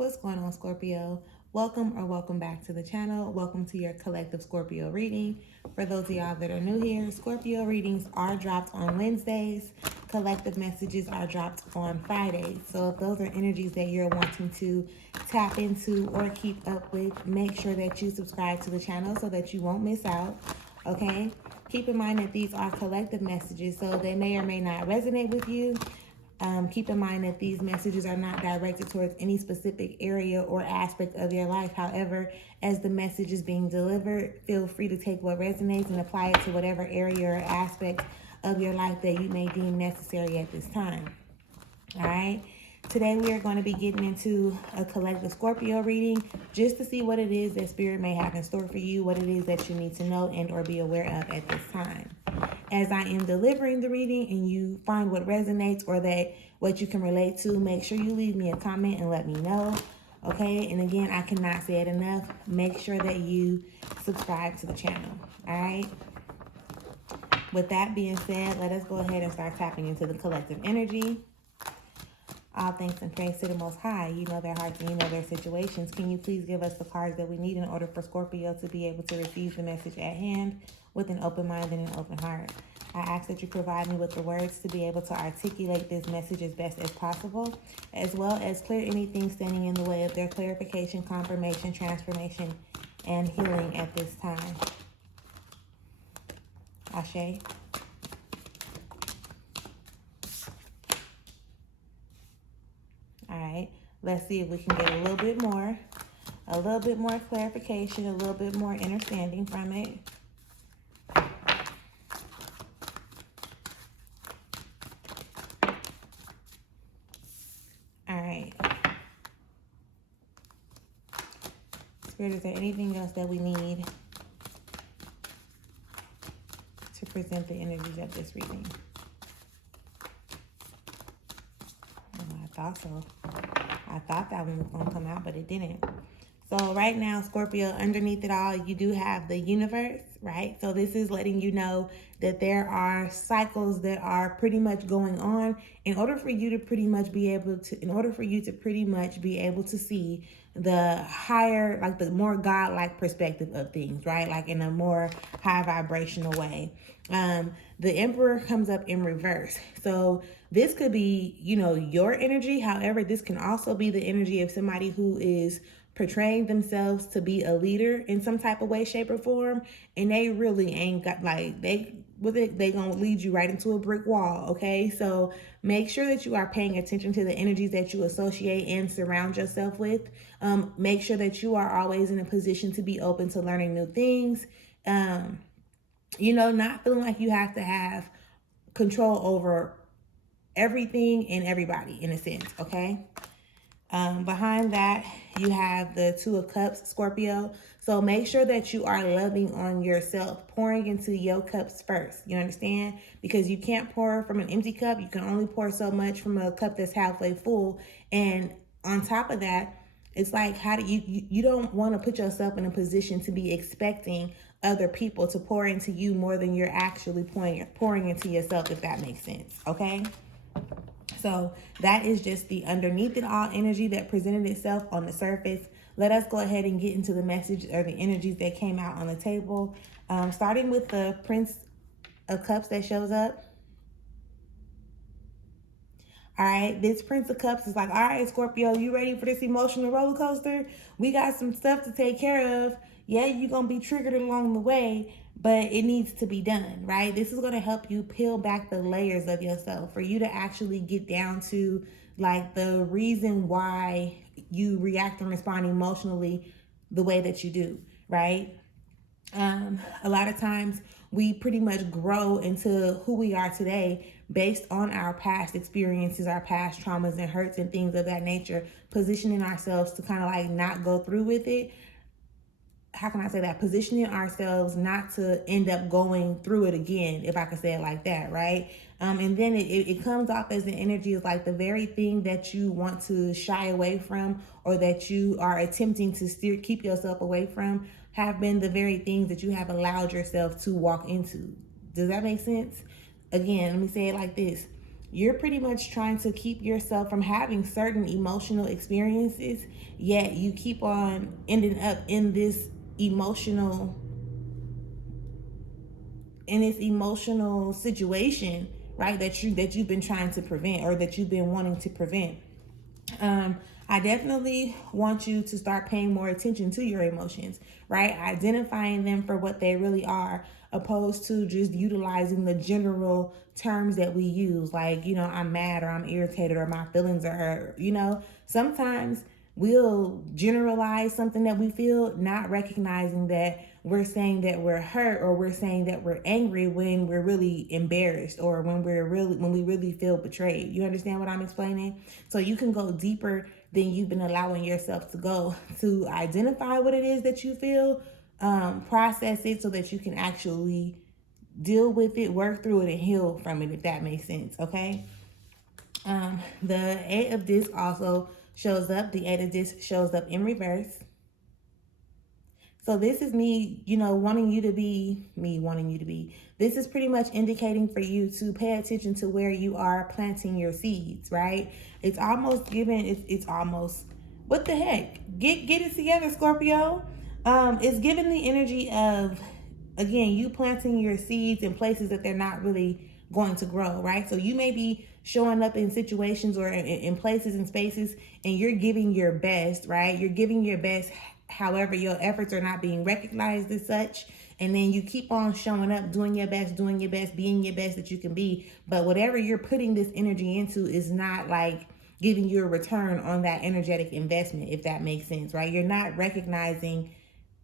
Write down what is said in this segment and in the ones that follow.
What's going on, Scorpio? Welcome back to the channel. Welcome to your collective Scorpio reading. For those of y'all that are new here, Scorpio readings are dropped on Wednesdays. Collective messages are dropped on Fridays. So if those are energies that you're wanting to tap into or keep up with, make sure that you subscribe to the channel so that you won't miss out. Okay? Keep in mind that these are collective messages, so they may or may not resonate with you. Keep in mind that these messages are not directed towards any specific area or aspect of your life. However, as the message is being delivered, feel free to take what resonates and apply it to whatever area or aspect of your life that you may deem necessary at this time. All right. Today we are going to be getting into a collective Scorpio reading just to see what it is that Spirit may have in store for you, what it is that you need to know and or be aware of at this time. As I am delivering the reading and you find what resonates or that what you can relate to, make sure you leave me a comment and let me know. Okay, and again, I cannot say it enough. Make sure that you subscribe to the channel. All right. With that being said, let us go ahead and start tapping into the collective energy. All thanks and praise to the Most High. You know their hearts and you know their situations. Can you please give us the cards that we need in order for Scorpio to be able to receive the message at hand with an open mind and an open heart? I ask that you provide me with the words to be able to articulate this message as best as possible, as well as clear anything standing in the way of their clarification, confirmation, transformation, and healing at this time. Ashe. All right, let's see if we can get a little bit more clarification, a little bit more understanding from it. All right. Spirit, is there anything else that we need to present the energies of this reading? I thought so. I thought that one was going to come out, but it didn't. So right now, Scorpio, underneath it all, you do have the universe, right? So this is letting you know that there are cycles that are pretty much going on in order for you to pretty much be able to see the higher, like the more godlike perspective of things, right? Like in a more high vibrational way. The Emperor comes up in reverse. So this could be, your energy. However, this can also be the energy of somebody who is portraying themselves to be a leader in some type of way, shape, or form, and they really ain't got, like, they gonna lead you right into a brick wall. Okay, so make sure that you are paying attention to the energies that you associate and surround yourself with. Make sure that you are always in a position to be open to learning new things. Not feeling like you have to have control over everything and everybody in a sense. Okay. Behind that, you have the Two of Cups, Scorpio. So make sure that you are loving on yourself, pouring into your cups first. You understand? Because you can't pour from an empty cup. You can only pour so much from a cup that's halfway full. And on top of that, it's like, how do you don't want to put yourself in a position to be expecting other people to pour into you more than you're actually pouring into yourself, if that makes sense. Okay? So that is just the underneath it all energy that presented itself on the surface. Let us go ahead and get into the message or the energies that came out on the table. Starting with the Prince of Cups that shows up. All right, this Prince of Cups is like, all right, Scorpio, you ready for this emotional roller coaster? We got some stuff to take care of. Yeah, you're going to be triggered along the way, but it needs to be done, right? This is going to help you peel back the layers of yourself for you to actually get down to like the reason why you react and respond emotionally the way that you do, right? A lot of times we pretty much grow into who we are today based on our past experiences, our past traumas and hurts and things of that nature, positioning ourselves to kind of like not go through with it. How can I say that? Positioning ourselves not to end up going through it again, if I could say it like that, right? And then it comes off as an energy is like the very thing that you want to shy away from or that you are attempting to keep yourself away from have been the very things that you have allowed yourself to walk into. Does that make sense? Again, let me say it like this. you're pretty much trying to keep yourself from having certain emotional experiences, yet you keep on ending up in this emotional situation, right, that you've been trying to prevent, or that you've been wanting to prevent. I definitely want you to start paying more attention to your emotions, right? Identifying them for what they really are, opposed to just utilizing the general terms that we use, like, I'm mad, or I'm irritated, or my feelings are hurt. Sometimes we'll generalize something that we feel, not recognizing that we're saying that we're hurt, or we're saying that we're angry when we're really embarrassed, or when we really feel betrayed. You understand what I'm explaining? So you can go deeper than you've been allowing yourself to go, to identify what it is that you feel, process it so that you can actually deal with it, work through it, and heal from it, if that makes sense. Okay. The Eight of Discs also shows up. The Eight of Discs shows up in reverse. So this is me, wanting you to be. This is pretty much indicating for you to pay attention to where you are planting your seeds, right? It's almost what the heck? Get it together, Scorpio. It's giving the energy of, again, you planting your seeds in places that they're not really going to grow, right? So you may be showing up in situations, or in places and spaces, and you're giving your best, right? You're giving your best. However, your efforts are not being recognized as such. And then you keep on showing up, doing your best, being your best that you can be. But whatever you're putting this energy into is not like giving you a return on that energetic investment, if that makes sense, right? You're not recognizing,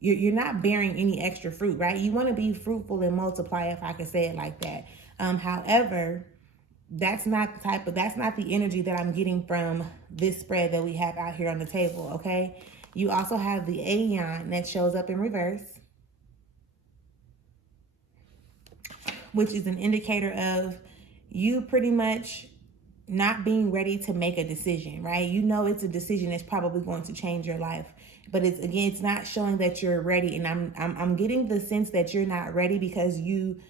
you're not bearing any extra fruit, right? You want to be fruitful and multiply, if I could say it like that. However, that's not the energy that I'm getting from this spread that we have out here on the table, okay? You also have the Aeon that shows up in reverse, which is an indicator of you pretty much not being ready to make a decision, right? It's a decision that's probably going to change your life, but it's not showing that you're ready. And I'm getting the sense that you're not ready because you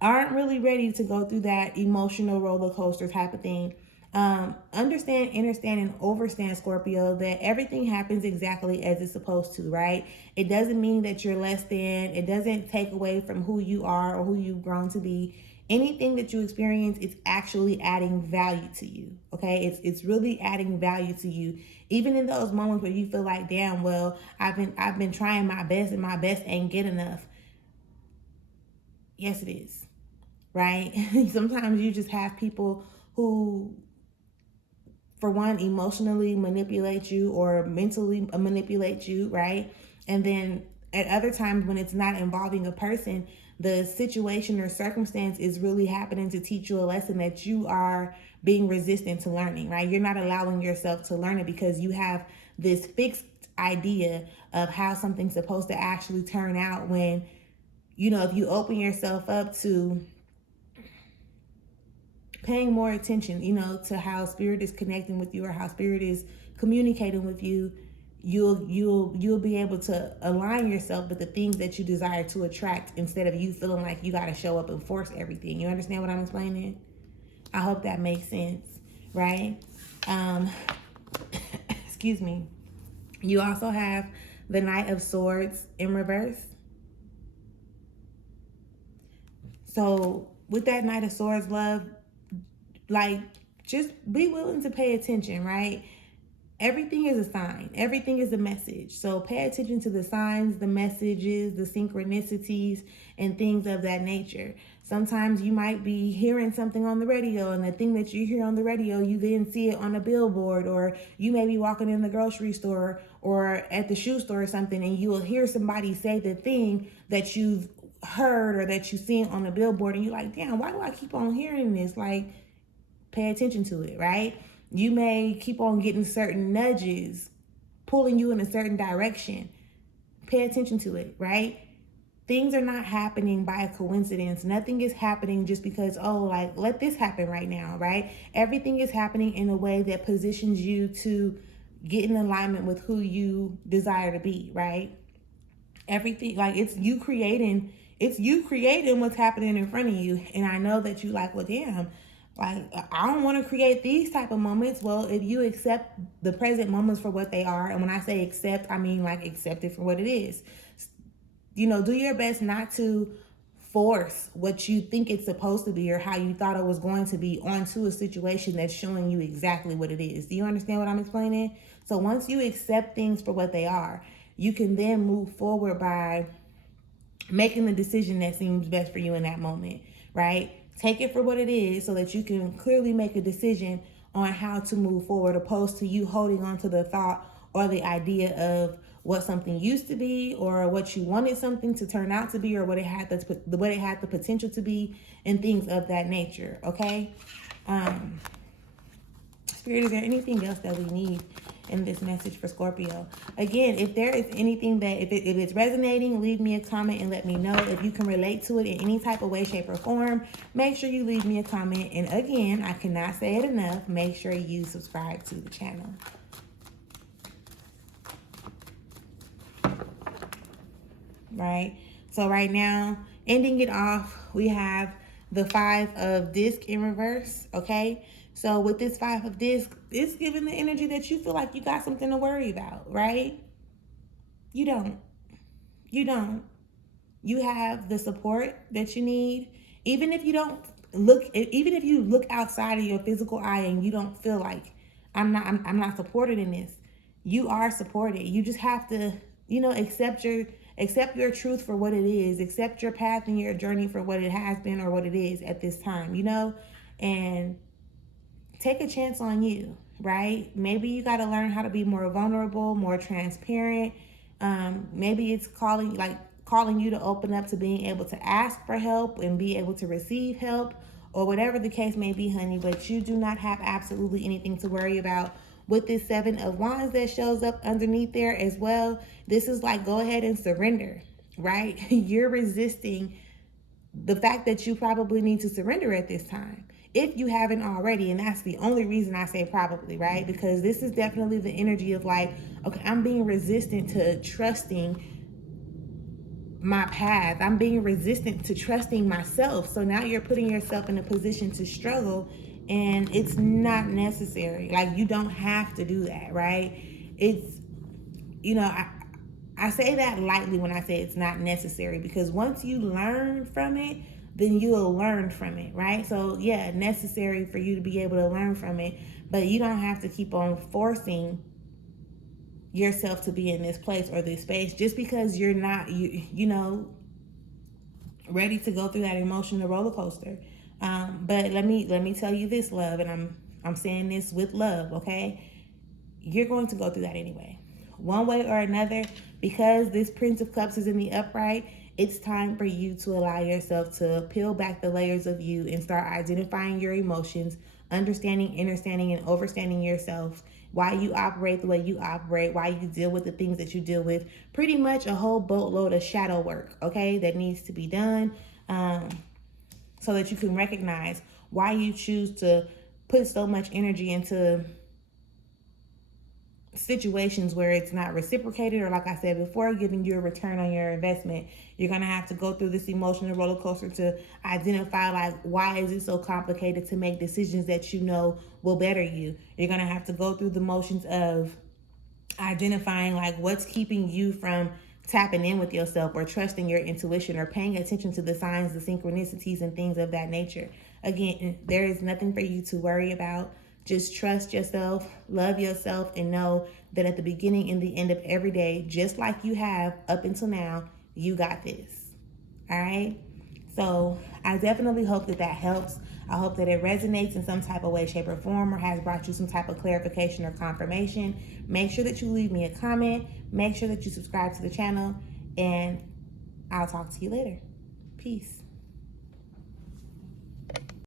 aren't really ready to go through that emotional roller coaster type of thing. Understand, understand, and overstand, Scorpio, that everything happens exactly as it's supposed to, right? It doesn't mean that you're less than. It doesn't take away from who you are or who you've grown to be. Anything that you experience, it's actually adding value to you, okay? It's really adding value to you. Even in those moments where you feel like, damn, well, I've been trying my best and my best ain't good enough. Yes, it is, right? Sometimes you just have people who, for one, emotionally manipulate you or mentally manipulate you, right? And then at other times when it's not involving a person, the situation or circumstance is really happening to teach you a lesson that you are being resistant to learning, right? You're not allowing yourself to learn it because you have this fixed idea of how something's supposed to actually turn out, when, if you open yourself up to paying more attention, to how spirit is connecting with you, or how spirit is communicating with you, you'll be able to align yourself with the things that you desire to attract, instead of you feeling like you got to show up and force everything. You understand what I'm explaining? I hope that makes sense, right? Excuse me. You also have the Knight of Swords in reverse. So with that Knight of Swords, love, like, just be willing to pay attention, right? Everything is a sign. Everything is a message. So pay attention to the signs, the messages, the synchronicities, and things of that nature. Sometimes you might be hearing something on the radio, and the thing that you hear on the radio, you then see it on a billboard, or you may be walking in the grocery store or at the shoe store or something, and you will hear somebody say the thing that you've heard or that you've seen on the billboard, and you're like, damn, why do I keep on hearing this? Like, pay attention to it, right? You may keep on getting certain nudges pulling you in a certain direction. Pay attention to it, right? Things are not happening by a coincidence. Nothing is happening just because, let this happen right now, right? Everything is happening in a way that positions you to get in alignment with who you desire to be, right? Everything, like, it's you creating what's happening in front of you. And I know that you like, well, damn, Like, I don't want to create these type of moments. Well, if you accept the present moments for what they are, and when I say accept, I mean like accept it for what it is. Do your best not to force what you think it's supposed to be or how you thought it was going to be onto a situation that's showing you exactly what it is. Do you understand what I'm explaining? So once you accept things for what they are, you can then move forward by making the decision that seems best for you in that moment, right? Take it for what it is so that you can clearly make a decision on how to move forward, opposed to you holding on to the thought or the idea of what something used to be or what you wanted something to turn out to be or what it had the potential to be and things of that nature. Okay. Spirit, is there anything else that we need in this message for Scorpio? Again, if there is anything that, if it's resonating, leave me a comment and let me know. If you can relate to it in any type of way, shape, or form, make sure you leave me a comment. And again, I cannot say it enough, make sure you subscribe to the channel. Right? So right now, ending it off, we have the 5 of disc in reverse, okay? So with this 5 of disc, it's giving the energy that you feel like you got something to worry about, right? You don't. You have the support that you need. Even if you look outside of your physical eye and you don't feel like I'm not supported in this, you are supported. You just have to, accept your truth for what it is, accept your path and your journey for what it has been or what it is at this time, and take a chance on you, right? Maybe you got to learn how to be more vulnerable, more transparent. Maybe it's calling you to open up to being able to ask for help and be able to receive help, or whatever the case may be, honey. But you do not have absolutely anything to worry about. With this 7 of Wands that shows up underneath there as well, this is like, go ahead and surrender, right? You're resisting the fact that you probably need to surrender at this time, if you haven't already. And that's the only reason I say probably, right? Because this is definitely the energy of like, okay, I'm being resistant to trusting my path. I'm being resistant to trusting myself. So now you're putting yourself in a position to struggle, and it's not necessary. Like, you don't have to do that, right? It's, I say that lightly when I say it's not necessary, because once you learn from it, then you'll learn from it, right? So yeah, necessary for you to be able to learn from it, but you don't have to keep on forcing yourself to be in this place or this space just because you're not, ready to go through that emotional roller coaster. But let me tell you this, love, and I'm saying this with love, okay? You're going to go through that anyway, one way or another, because this Prince of Cups is in the upright. It's time for you to allow yourself to peel back the layers of you and start identifying your emotions, understanding, understanding, and overstanding yourself, why you operate the way you operate, why you deal with the things that you deal with. Pretty much a whole boatload of shadow work, okay, that needs to be done, so that you can recognize why you choose to put so much energy into situations where it's not reciprocated, or, like I said before, giving you a return on your investment. You're gonna have to go through this emotional roller coaster to identify, like, why is it so complicated to make decisions that you know will better you. You're gonna have to go through the motions of identifying, like, what's keeping you from tapping in with yourself or trusting your intuition or paying attention to the signs, the synchronicities, and things of that nature. Again, there is nothing for you to worry about. Just trust yourself, love yourself, and know that at the beginning and the end of every day, just like you have up until now, you got this. All right? So I definitely hope that helps. I hope that it resonates in some type of way, shape, or form, or has brought you some type of clarification or confirmation. Make sure that you leave me a comment. Make sure that you subscribe to the channel, and I'll talk to you later. Peace.